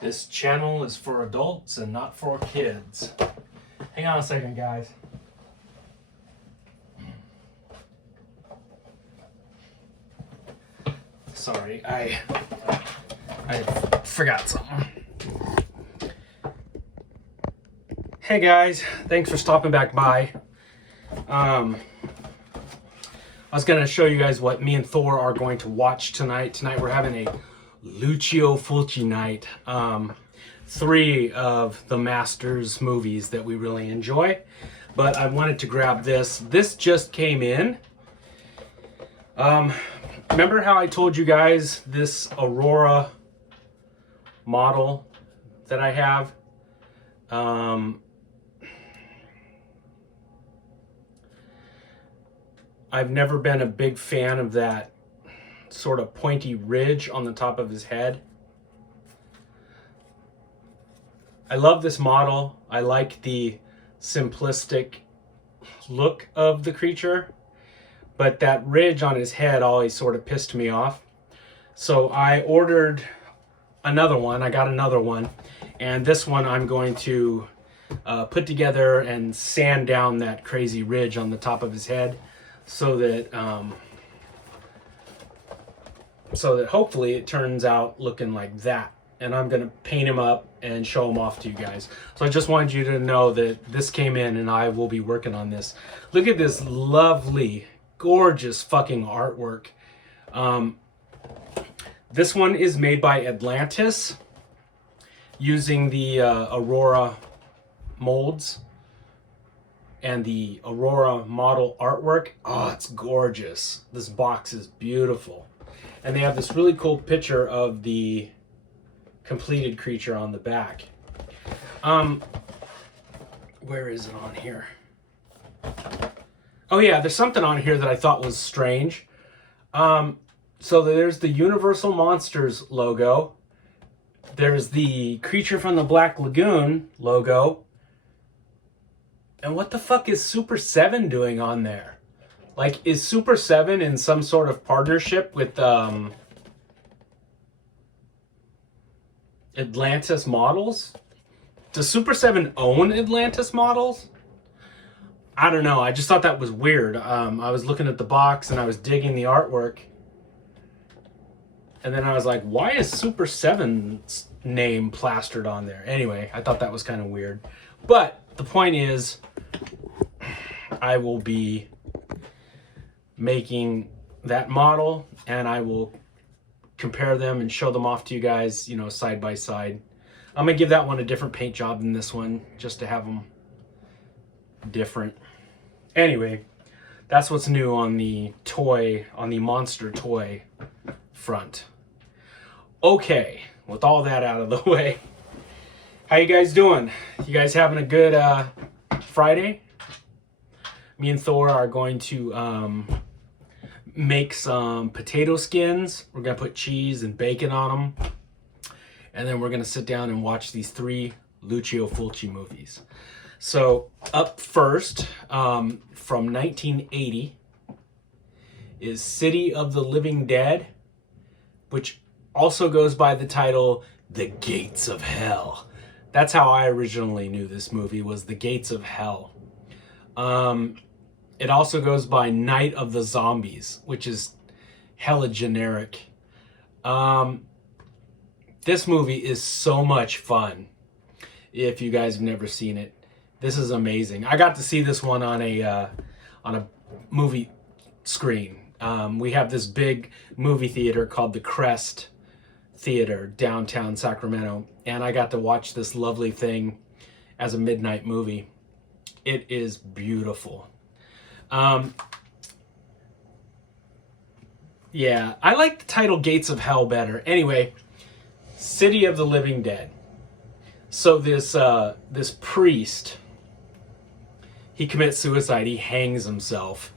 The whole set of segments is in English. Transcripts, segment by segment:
This channel is for adults and not for kids. Hang on a second, guys. Sorry, I forgot something. Hey guys, thanks for stopping back by. I was going to show you guys what me and Thor are going to watch tonight. Tonight we're having a Lucio Fulci night. 3 of the Masters movies that we really enjoy. But I wanted to grab this. This just came in. Remember how I told you guys this Aurora model that I have? I've never been a big fan of that sort of pointy ridge on the top of his head. I love this model. I like the simplistic look of the creature, but that ridge on his head always sort of pissed me off. So I ordered another one. I got another one, and this one I'm going to put together and sand down that crazy ridge on the top of his head, so that hopefully it turns out looking like that. And I'm going to paint him up and show him off to you guys. So I just wanted you to know that this came in and I will be working on this. Look at this lovely, gorgeous fucking artwork. This one is made by Atlantis using the Aurora molds and the Aurora model artwork. Oh, it's gorgeous. This box is beautiful. And they have this really cool picture of the completed creature on the back. Where is it on here? Oh yeah, there's something on here that I thought was strange. So there's the Universal Monsters logo. There's the Creature from the Black Lagoon logo. And what the fuck is Super 7 doing on there? Like, is Super 7 in some sort of partnership with Atlantis Models? Does Super 7 own Atlantis Models? I don't know. I just thought that was weird. I was looking at the box and I was digging the artwork. And then I was like, why is Super 7's name plastered on there? Anyway, I thought that was kind of weird. But the point is, I will be making that model and I will compare them and show them off to you guys, you know, side by side. I'm gonna give that one a different paint job than this one, just to have them different. Anyway, that's what's new on the toy, on the monster toy front. Okay, with all that out of the way, how you guys doing? You guys having a good Friday? Me and Thor are going to make some potato skins. We're gonna put cheese and bacon on them, and then we're gonna sit down and watch these 3 Lucio Fulci movies. So up first, from 1980, is City of the Living Dead, which also goes by the title The Gates of Hell. That's how I originally knew this movie, was The Gates of Hell. It also goes by Night of the Zombies, which is hella generic. This movie is so much fun. If you guys have never seen it, this is amazing. I got to see this one on a movie screen. We have this big movie theater called the Crest Theater downtown Sacramento, and I got to watch this lovely thing as a midnight movie. It is beautiful. Yeah, I like the title Gates of Hell better. Anyway, City of the Living Dead. So this priest, he commits suicide. He hangs himself,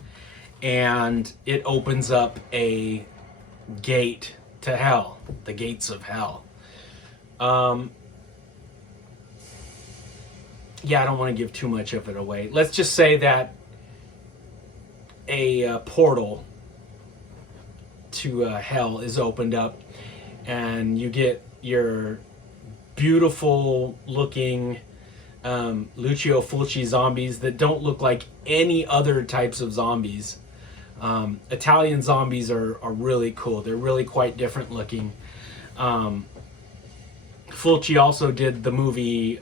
and it opens up a gate to hell, the Gates of Hell. Yeah, I don't want to give too much of it away. Let's just say that a portal to hell is opened up, and you get your beautiful looking Lucio Fulci zombies that don't look like any other types of zombies. Italian zombies are really cool. They're really quite different looking. Fulci also did the movie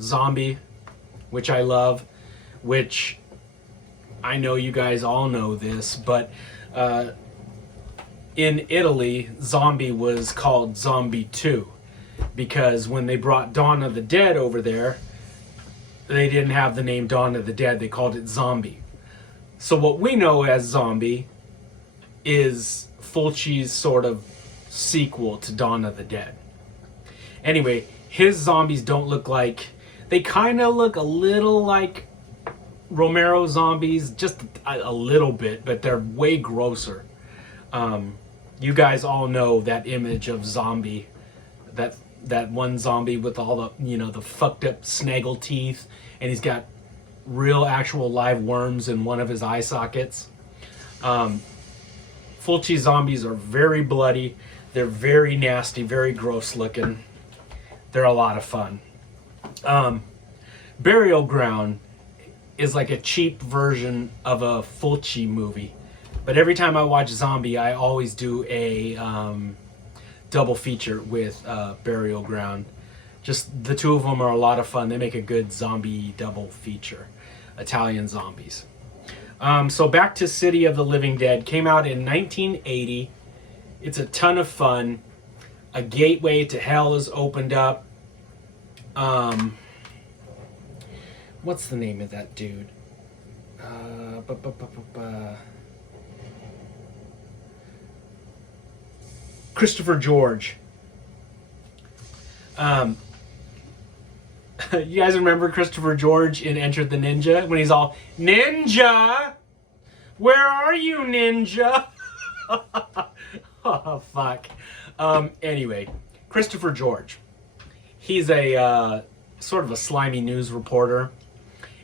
Zombie, which I love, which I know you guys all know this, but in Italy, Zombie was called Zombie 2 because when they brought Dawn of the Dead over there, they didn't have the name Dawn of the Dead. They called it Zombie. So what we know as Zombie is Fulci's sort of sequel to Dawn of the Dead. Anyway, his zombies don't look like... They kind of look a little like Romero zombies, just a little bit, but they're way grosser. You guys all know that image of Zombie, that one zombie with all the, you know, the fucked up snaggle teeth, and he's got real actual live worms in one of his eye sockets. Fulci zombies are very bloody. They're very nasty, very gross looking. They're a lot of fun. Burial Ground is like a cheap version of a Fulci movie. But every time I watch Zombie, I always do a double feature with Burial Ground. Just the two of them are a lot of fun. They make a good zombie double feature. Italian zombies. So back to City of the Living Dead. Came out in 1980. It's a ton of fun. A gateway to hell is opened up. What's the name of that dude? Christopher George. You guys remember Christopher George in Enter the Ninja? When he's all, Ninja! Where are you, Ninja? Oh, fuck. Anyway, Christopher George. He's a sort of a slimy news reporter.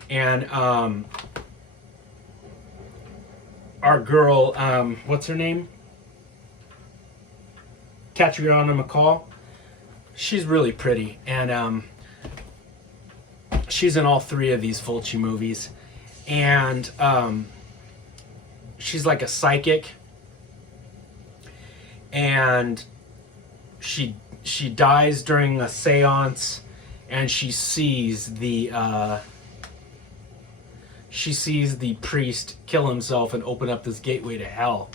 And our girl, what's her name? Catriona McCall. She's really pretty. And she's in all three of these Fulci movies. And she's like a psychic. And she dies during a seance, and she sees the priest kill himself and open up this gateway to hell.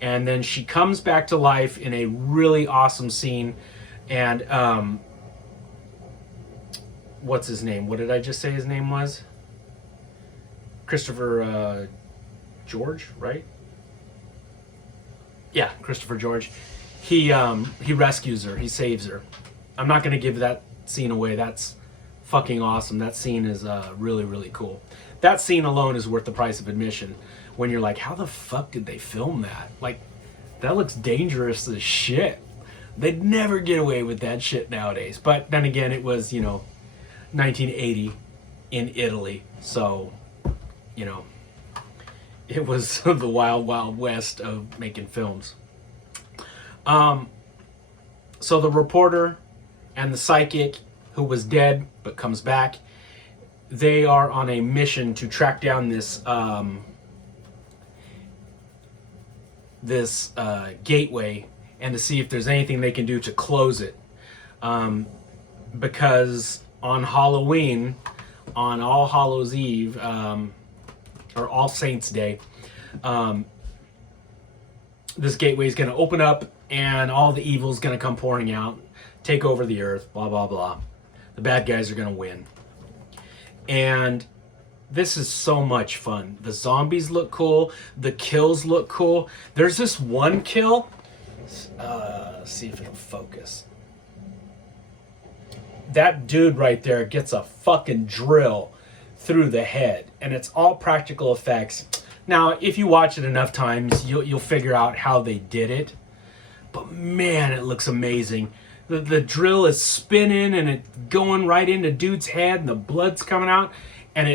And then she comes back to life in a really awesome scene. And what's his name? What did I just say his name was? Christopher George, right? Yeah, Christopher George. He rescues her. He saves her. I'm not going to give that scene away. That's fucking awesome. That scene is really, really cool. That scene alone is worth the price of admission. When you're like, how the fuck did they film that? Like, that looks dangerous as shit. They'd never get away with that shit nowadays. But then again, it was, 1980 in Italy. So, it was the wild, wild west of making films. So the reporter and the psychic, who was dead but comes back, they are on a mission to track down this gateway and to see if there's anything they can do to close it. Because on Halloween, on All Hallows Eve, or All Saints Day, this gateway is going to open up and all the evil's going to come pouring out, take over the earth, blah, blah, blah. The bad guys are going to win. And this is so much fun. The zombies look cool. The kills look cool. There's this one kill. See if it'll focus. That dude right there gets a fucking drill through the head. And it's all practical effects. Now, if you watch it enough times, you'll figure out how they did it. But man, it looks amazing. The drill is spinning and it's going right into dude's head and the blood's coming out. And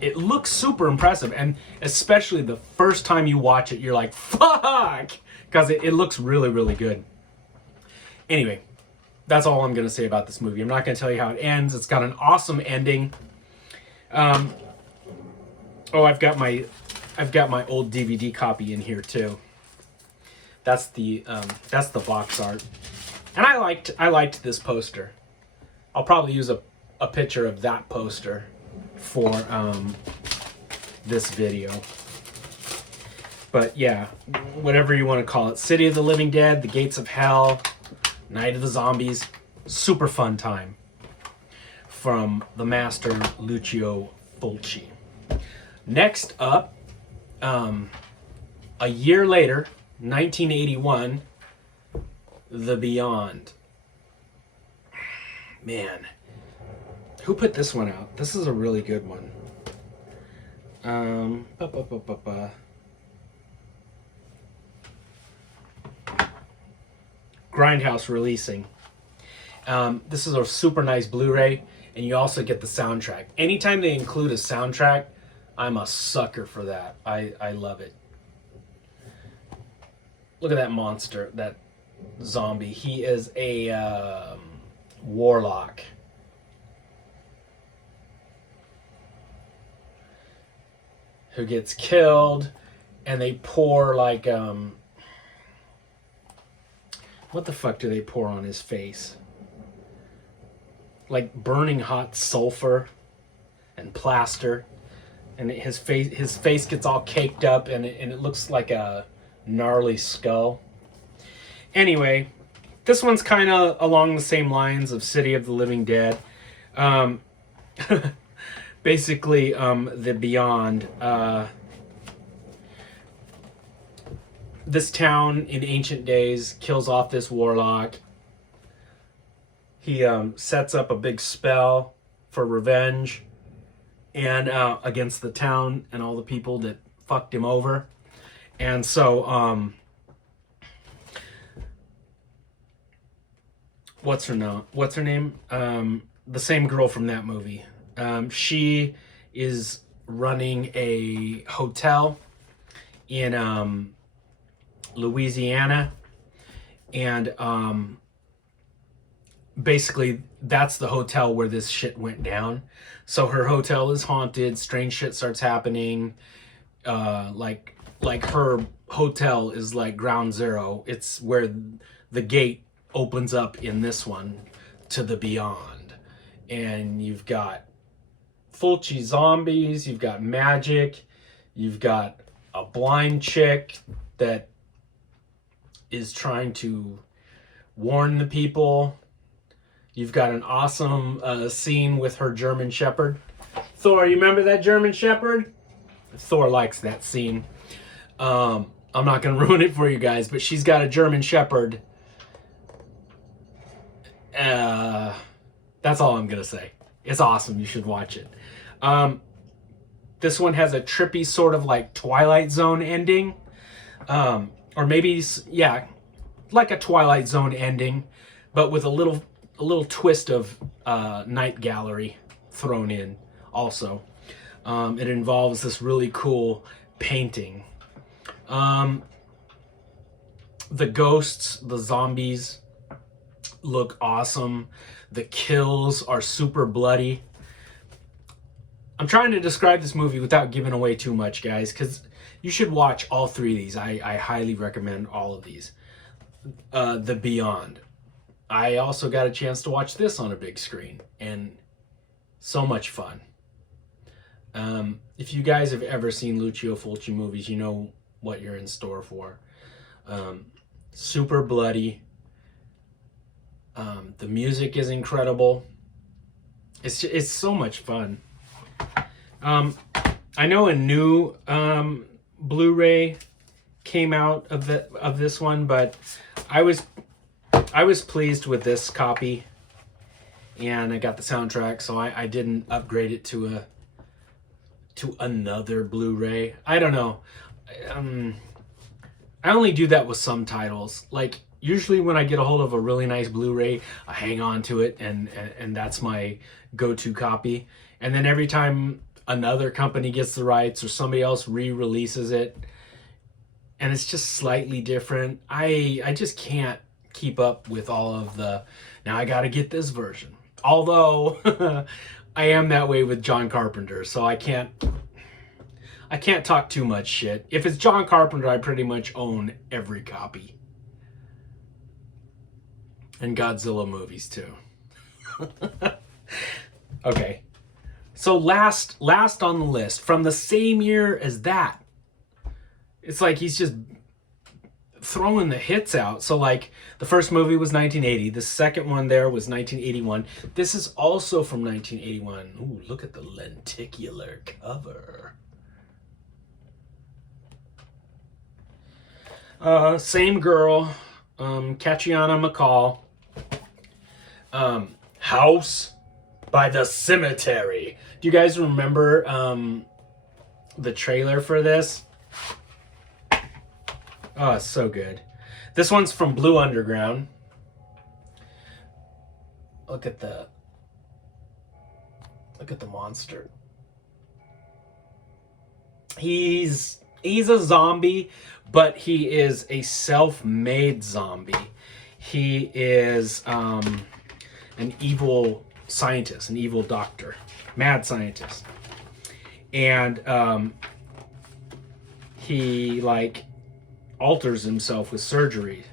it looks super impressive. And especially the first time you watch it, you're like, fuck! Because it looks really, really good. Anyway, that's all I'm going to say about this movie. I'm not going to tell you how it ends. It's got an awesome ending. Oh, I've got my old DVD copy in here too. That's the box art, and I liked this poster. I'll probably use a picture of that poster for this video. But yeah, whatever you want to call it, City of the Living Dead, The Gates of Hell, Night of the Zombies, super fun time from the master Lucio Fulci. Next up, a year later, 1981, The Beyond. Man, who put this one out? This is a really good one. Grindhouse releasing. This is a super nice Blu-ray, and you also get the soundtrack. Anytime they include a soundtrack, I'm a sucker for that. I love it. Look at that monster, that zombie. He is a warlock. Who gets killed, and they pour like what the fuck do they pour on his face? Like burning hot sulfur and plaster, and his face gets all caked up, and it looks like a gnarly skull. Anyway, this one's kind of along the same lines of City of the Living Dead. Basically, The Beyond. This town in ancient days kills off this warlock. He sets up a big spell for revenge and against the town and all the people that fucked him over. And so, what's her name? The same girl from that movie. She is running a hotel in Louisiana, and basically that's the hotel where this shit went down. So her hotel is haunted, strange shit starts happening. Like her hotel is like ground zero. It's where the gate opens up in this one to the beyond. And you've got Fulci zombies, you've got magic, you've got a blind chick that is trying to warn the people. You've got an awesome scene with her German Shepherd. Thor, you remember that German Shepherd? Thor likes that scene. I'm not going to ruin it for you guys, but she's got a German Shepherd. That's all I'm going to say. It's awesome. You should watch it. This one has a trippy sort of like Twilight Zone ending. Or maybe, yeah, like a Twilight Zone ending, but with a little twist of Night Gallery thrown in also. It involves this really cool painting. The ghosts, the zombies look awesome. The kills are super bloody. I'm trying to describe this movie without giving away too much, guys, because you should watch all three of these. I highly recommend all of these. The Beyond. I also got a chance to watch this on a big screen, and so much fun. If you guys have ever seen Lucio Fulci movies, you know what you're in store for. Super bloody. The music is incredible. It's so much fun. I know a new Blu-ray came out of this one, but I was pleased with this copy, and I got the soundtrack, so I didn't upgrade it to another Blu-ray. I don't know. I only do that with some titles. Like usually when I get a hold of a really nice Blu-ray, I hang on to it, and that's my go-to copy. And then every time another company gets the rights or somebody else re-releases it, and it's just slightly different, I just can't keep up with all of the, now I got to get this version. Although I am that way with John Carpenter, so I can't talk too much shit. If it's John Carpenter, I pretty much own every copy. And Godzilla movies too. Okay. So last on the list, from the same year as that. It's like he's just throwing the hits out. So like the first movie was 1980. The second one there was 1981. This is also from 1981. Ooh, look at the lenticular cover. Same girl, Catriona MacColl. House by the Cemetery. Do you guys remember the trailer for this? Oh, it's so good. This one's from Blue Underground. Look at the monster. He's a zombie, but he is a self-made zombie. He is an evil scientist, an evil doctor, mad scientist. And he like alters himself with surgery.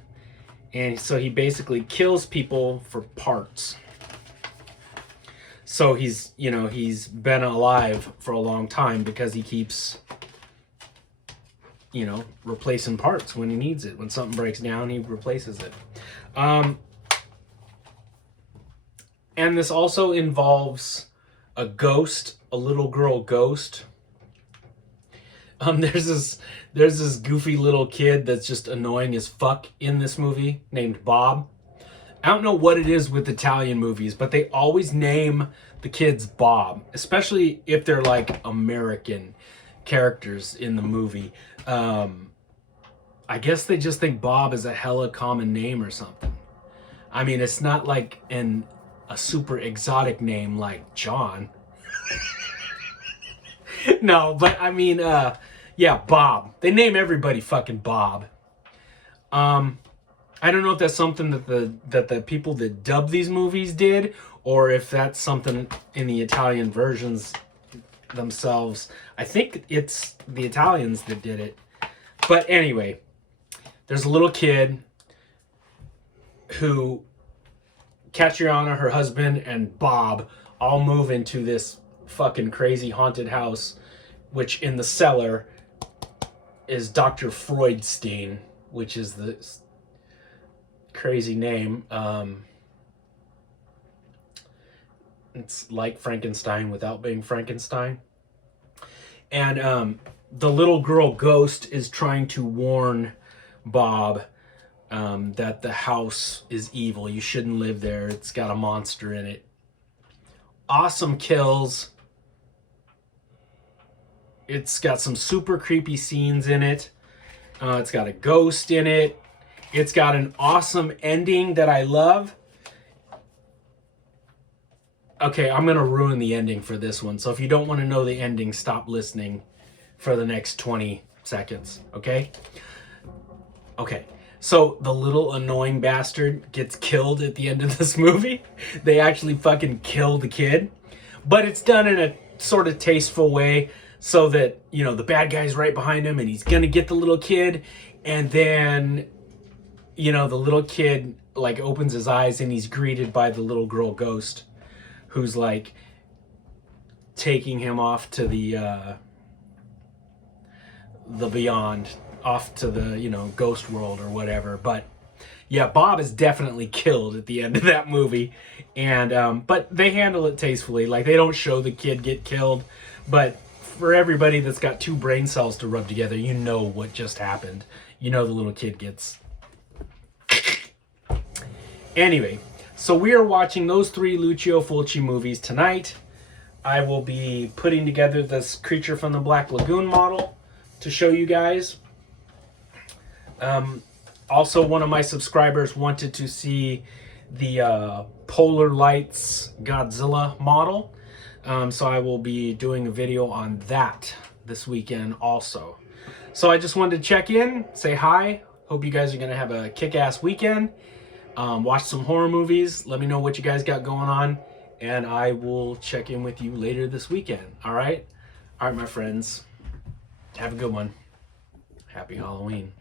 And so he basically kills people for parts. So he's been alive for a long time because he keeps, replacing parts when he needs it. When something breaks down, he replaces it. And this also involves a ghost, a little girl ghost. There's this goofy little kid that's just annoying as fuck in this movie named Bob. I don't know what it is with Italian movies, but they always name the kids Bob, especially if they're like American characters in the movie. I guess they just think Bob is a hella common name or something. I mean, it's not like a super exotic name like John. No, but I mean, yeah, Bob. They name everybody fucking Bob. I don't know if that's something that the people that dub these movies did, or if that's something in the Italian versions themselves. I think it's the Italians that did it. But anyway, there's a little kid who Catriona, her husband, and Bob all move into this fucking crazy haunted house, which in the cellar is Dr. Freudstein, which is the crazy name. It's like Frankenstein without being Frankenstein. And the little girl ghost is trying to warn Bob that the house is evil. You shouldn't live there. It's got a monster in it. Awesome kills. It's got some super creepy scenes in it. It's got a ghost in it. It's got an awesome ending that I love. Okay, I'm going to ruin the ending for this one. So if you don't want to know the ending, stop listening for the next 20 seconds, okay? Okay, so the little annoying bastard gets killed at the end of this movie. They actually fucking kill the kid. But it's done in a sort of tasteful way so that, the bad guy's right behind him and he's going to get the little kid. And then, the little kid, like, opens his eyes and he's greeted by the little girl ghost who's, like, taking him off to the beyond, off to the, ghost world or whatever. But yeah, Bob is definitely killed at the end of that movie. And but they handle it tastefully. Like, they don't show the kid get killed, but for everybody that's got two brain cells to rub together, you know what just happened. The little kid gets. Anyway, so we are watching those 3 Lucio Fulci movies tonight. I will be putting together this Creature from the Black Lagoon model to show you guys. Also, one of my subscribers wanted to see the Polar Lights Godzilla model. So I will be doing a video on that this weekend also. So I just wanted to check in, say hi. Hope you guys are going to have a kick-ass weekend. Watch some horror movies. Let me know what you guys got going on, and I will check in with you later this weekend. All right, my friends. Have a good one. Happy Halloween.